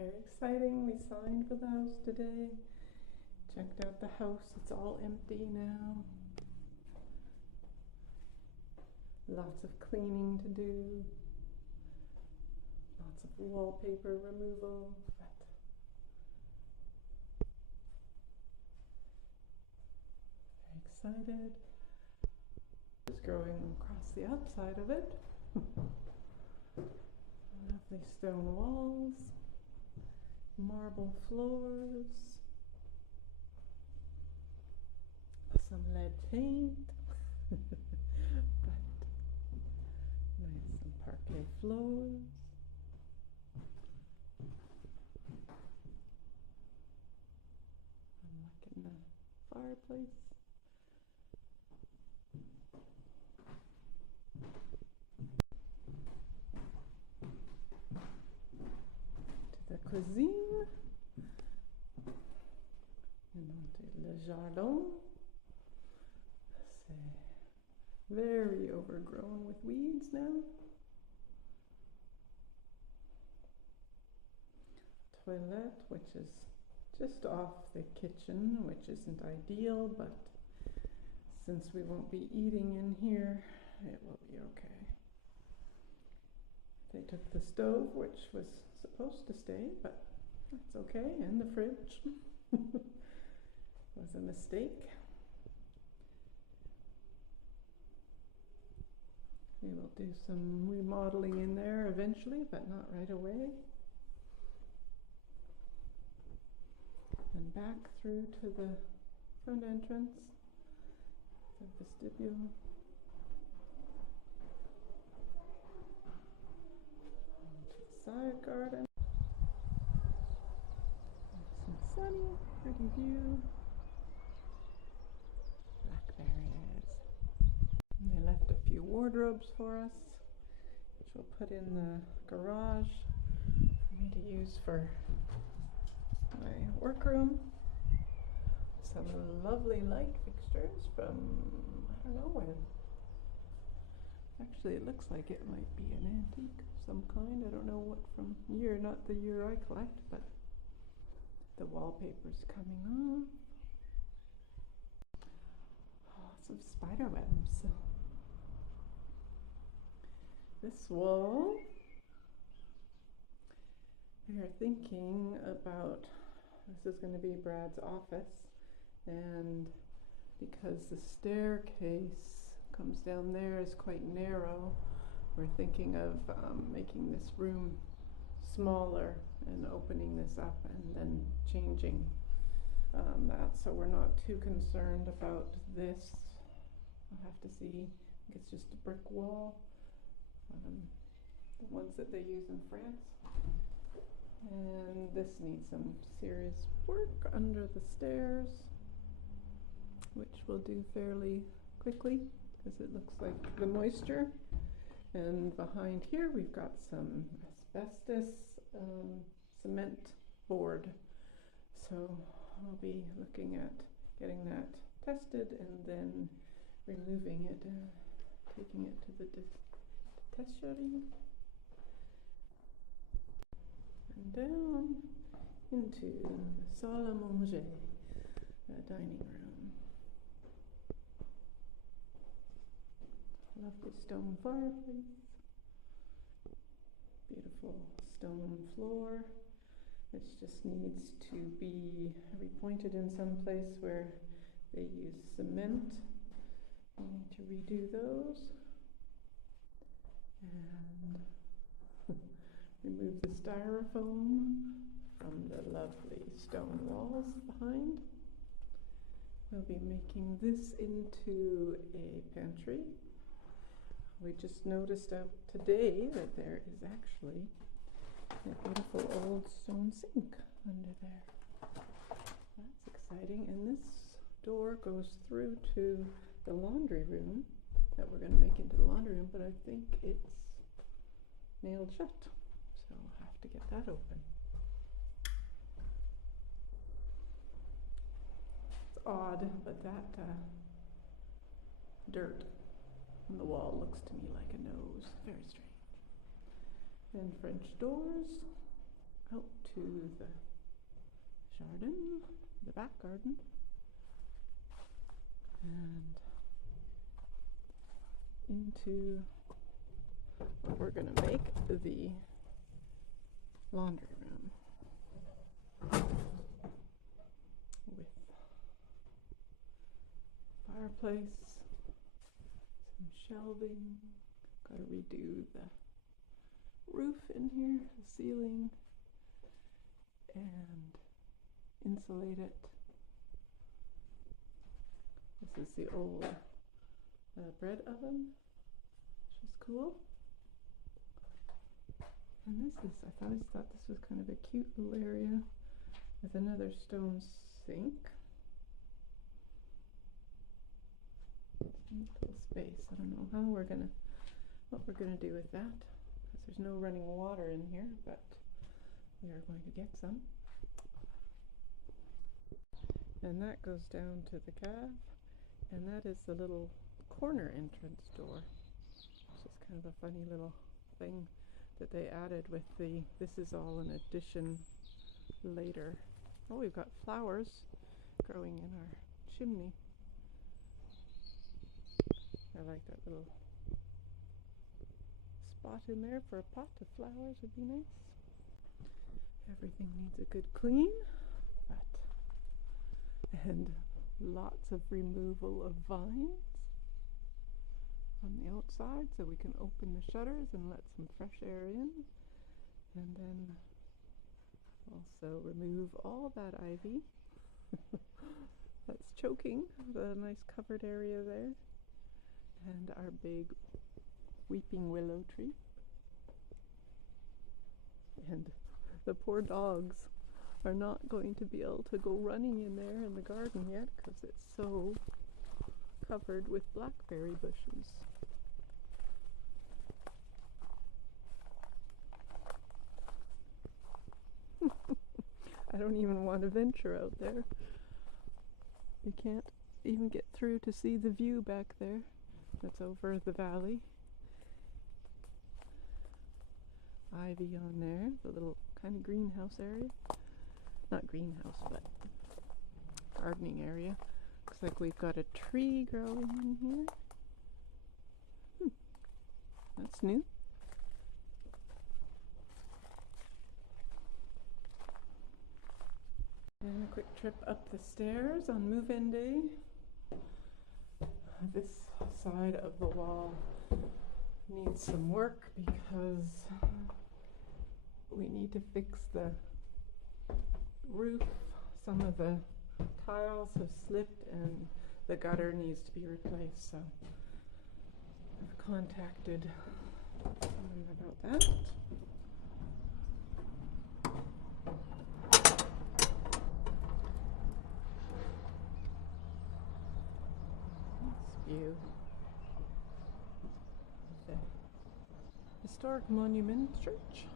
Very exciting. We signed for the house today. Checked out the house. It's all empty now. Lots of cleaning to do. Lots of wallpaper removal. Very excited. Just growing across the outside of it. Lovely stone walls. Marble floors. Some lead paint. But nice, some parquet floors. I'm liking the fireplace. To the cuisine. And onto le jardin. Very overgrown with weeds now. Toilet, which is just off the kitchen, which isn't ideal, but since we won't be eating in here, it will be okay. They took the stove, which was supposed to stay, but that's okay, and the fridge. Was a mistake. We will do some remodeling in there eventually, but not right away. And back through to the front entrance, the vestibule. To the side garden. Nice and sunny, pretty view. They left a few wardrobes for us, which we'll put in the garage for me to use for my workroom. Some lovely light fixtures from, I don't know when. Actually, it looks like it might be an antique of some kind. I don't know what from year, not the year I collect, but the wallpaper's coming off. Lots of spider webs. This wall, we are thinking about, this is going to be Brad's office, and because the staircase comes down there is quite narrow, we're thinking of making this room smaller and opening this up and then changing that, so we're not too concerned about this. I'll have to see. I think it's just a brick wall. The ones that they use in France. And this needs some serious work under the stairs, which we'll do fairly quickly because it looks like the moisture. And behind here we've got some asbestos cement board. So I'll be looking at getting that tested and then removing it, taking it to the test shutting, and down into the salle à manger, the dining room. Lovely stone fireplace, beautiful stone floor, which just needs to be repointed in some place where they use cement. We need to redo those. And remove the styrofoam from the lovely stone walls behind. We'll be making this into a pantry. We just noticed out today that there is actually a beautiful old stone sink under there. That's exciting. And this door goes through to the laundry room that we're going to make into the laundry room, but I think it's nailed shut, so I'll have to get that open. It's odd, but that dirt on the wall looks to me like a nose. Very strange. And French doors out to the jardin, the back garden, and into what we're going to make the laundry room with fireplace, some shelving. Got to redo the roof in here, the ceiling, and insulate it. This is the old bread oven, which is cool. And this is, I always thought this was kind of a cute little area with another stone sink. Neat little space. I don't know how what we're gonna do with that, because there's no running water in here, but we are going to get some. And that goes down to the cave, and that is the little corner entrance door, which is kind of a funny little thing that they added with the, this is all an addition later. Oh, we've got flowers growing in our chimney. I like that little spot in there for a pot of flowers, would be nice. Everything needs a good clean, and lots of removal of vines on the outside so we can open the shutters and let some fresh air in, and then also remove all that ivy that's choking the nice covered area there, and our big weeping willow tree. And the poor dogs are not going to be able to go running in there in the garden yet because it's so covered with blackberry bushes. I don't even want to venture out there. You can't even get through to see the view back there. That's over the valley. Ivy on there, the little kind of greenhouse area. Not greenhouse, but gardening area. Looks like we've got a tree growing in here. That's new. And a quick trip up the stairs on move-in day. This side of the wall needs some work because we need to fix the roof. Some of the tiles have slipped and the gutter needs to be replaced, so I've contacted someone about that. View of the historic monument church.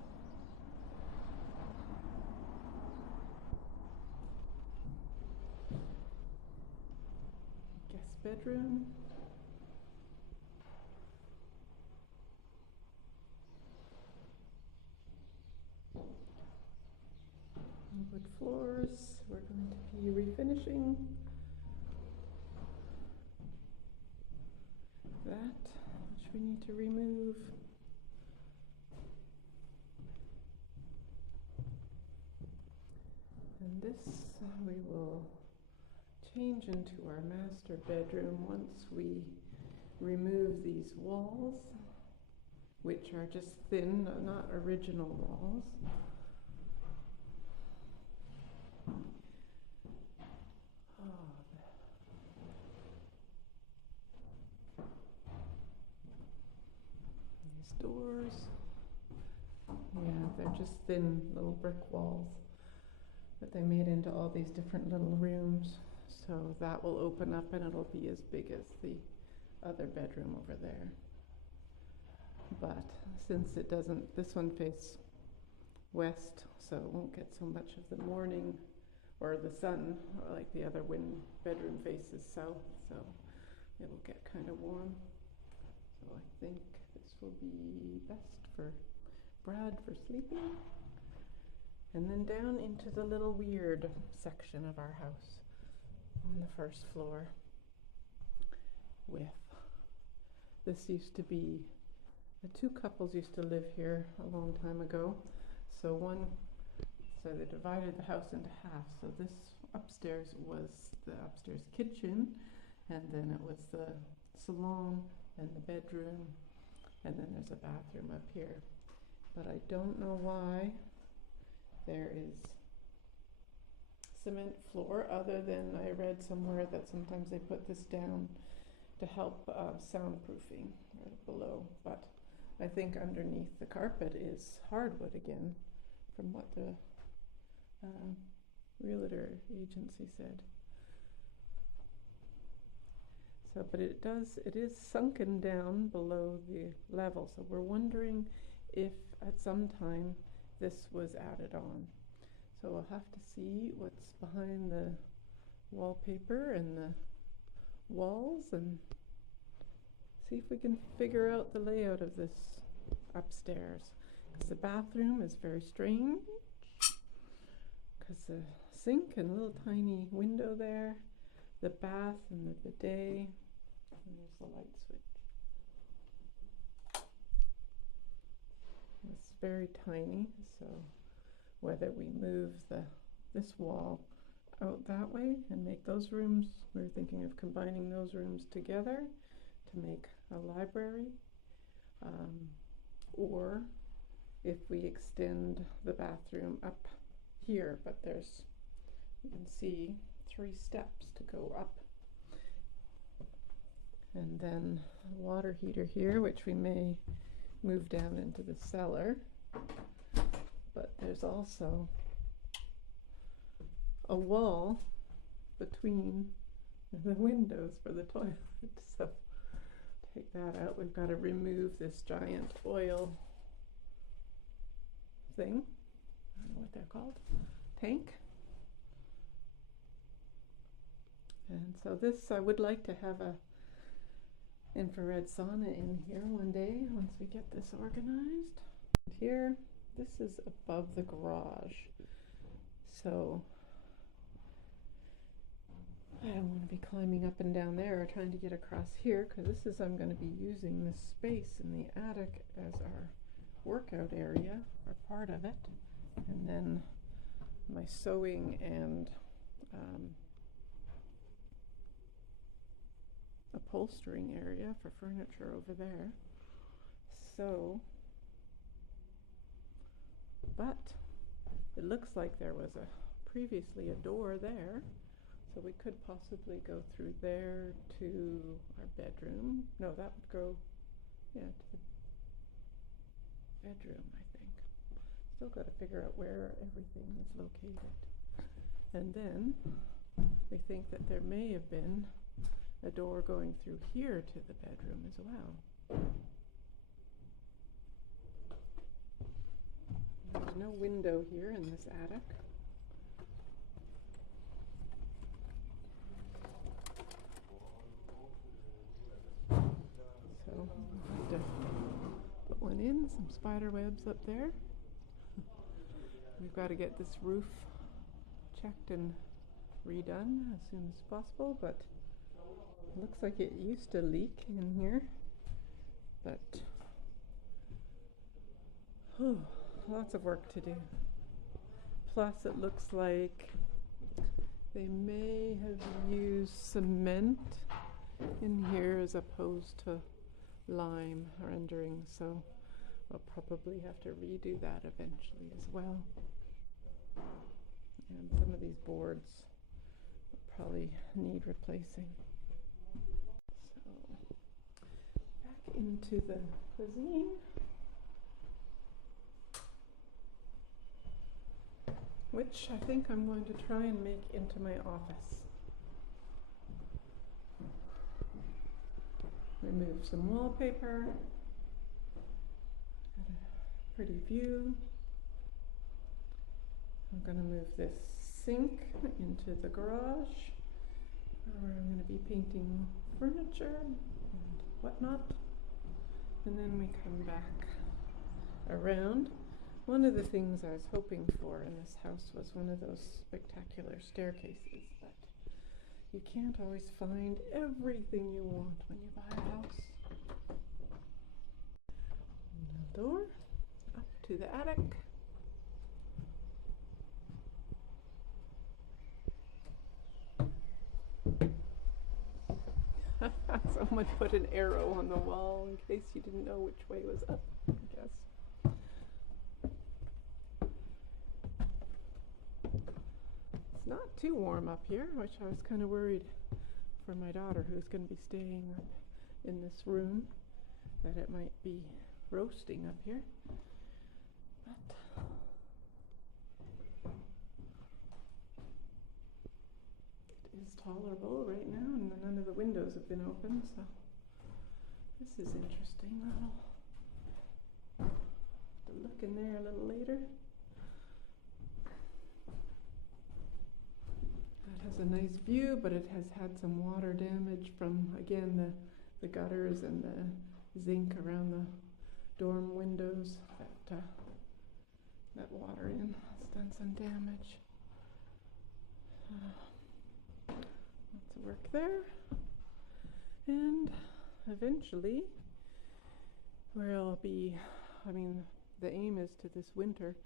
Guest bedroom. Wood floors. We're going to be refinishing that, which we need to remove. And this we will change into our master bedroom once we remove these walls, which are just thin, not original walls. Doors. Yeah, they're just thin little brick walls that they made into all these different little rooms. So that will open up and it'll be as big as the other bedroom over there. But since it doesn't, this one faces west, so it won't get so much of the morning or the sun, like the other bedroom faces south, so it'll get kind of warm. So I think this will be best for Brad for sleeping. And then down into the little weird section of our house on the first floor. This used to be, the two couples used to live here a long time ago. So they divided the house into half. So this upstairs was the upstairs kitchen, and then it was the salon and the bedroom, and then there's a bathroom up here. But I don't know why there is cement floor, other than I read somewhere that sometimes they put this down to help soundproofing right below. But I think underneath the carpet is hardwood again, from what the realtor agency said. So, but it is sunken down below the level. So we're wondering if at some time this was added on. So we'll have to see what's behind the wallpaper and the walls and see if we can figure out the layout of this upstairs. Because the bathroom is very strange, because the sink and a little tiny window there, the bath and the bidet, and there's the light switch. It's very tiny, so whether we move this wall out that way and make those rooms, we're thinking of combining those rooms together to make a library, or if we extend the bathroom up here, but you can see 3 steps to go up. And then a water heater here, which we may move down into the cellar. But there's also a wall between the windows for the toilet. So take that out. We've got to remove this giant oil thing. I don't know what they're called. Tank. And so this, I would like to have a infrared sauna in here one day once we get this organized. Here, this is above the garage. So I don't want to be climbing up and down there or trying to get across here, because this is, I'm going to be using this space in the attic as our workout area, or part of it. And then my sewing and upholstering area for furniture over there. So, but it looks like there was previously a door there, so we could possibly go through there to our bedroom. No, that would go, yeah, to the bedroom, I think. Still got to figure out where everything is located. And then we think that there may have been a door going through here to the bedroom as well. There's no window here in this attic. So we'll have to put one in, some spider webs up there. We've got to get this roof checked and redone as soon as possible, but it looks like it used to leak in here, but lots of work to do. Plus it looks like they may have used cement in here as opposed to lime rendering, so I'll probably have to redo that eventually as well. And some of these boards will probably need replacing. Back into the cuisine. Which I think I'm going to try and make into my office. Remove some wallpaper. Got a pretty view. I'm going to move this sink into the garage, where I'm going to be painting furniture and whatnot. And then we come back around. One of the things I was hoping for in this house was one of those spectacular staircases, but you can't always find everything you want when you buy a house. The door up to the attic. Someone put an arrow on the wall in case you didn't know which way was up, I guess. It's not too warm up here, which I was kind of worried for my daughter who's going to be staying up in this room, that it might be roasting up here. But it is tolerable right now, and none of the windows have been open, so this is interesting. I'll have to look in there a little later. That has a nice view, but it has had some water damage from, again, the gutters and the zinc around the dorm windows that let water in. It's done some damage. Lots of work there. And eventually we'll be, the aim is to this winter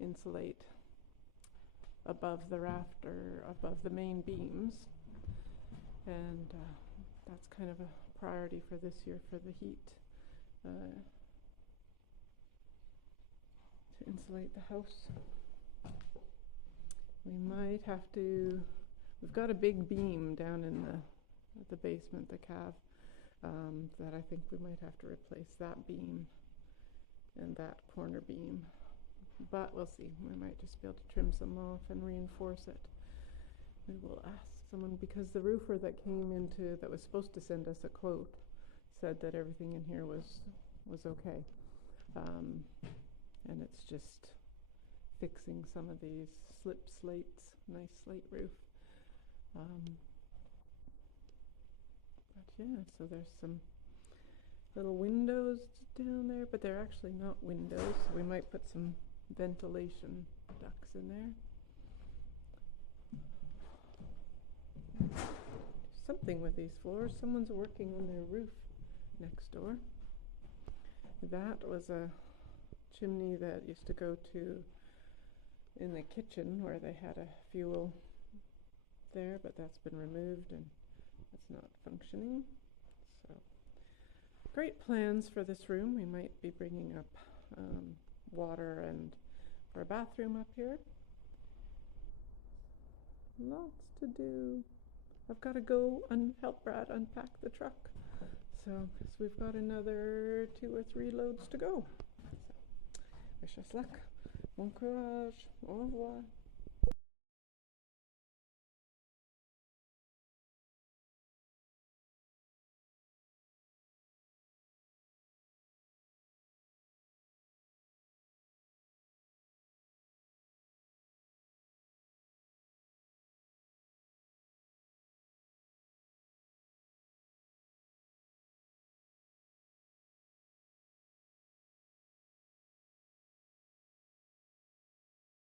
insulate above the rafter, above the main beams, and that's kind of a priority for this year for the heat, to insulate the house. We might have to, we've got a big beam down in the basement, the cave, that I think we might have to replace that beam and that corner beam. But we'll see. We might just be able to trim some off and reinforce it. We will ask someone, because the roofer that was supposed to send us a quote said that everything in here was okay. And it's just fixing some of these slip slates, nice slate roof. But yeah, so there's some little windows down there, but they're actually not windows, so we might put some ventilation ducts in there. Something with these floors. Someone's working on their roof next door. That was a chimney that used to go to in the kitchen where they had a fuel there, but that's been removed and it's not functioning. So great plans for this room. We might be bringing up water and for a bathroom up here. Lots to do. I've got to go and help Brad unpack the truck. So, because we've got another 2 or 3 loads to go. So, wish us luck. Bon courage. Au revoir.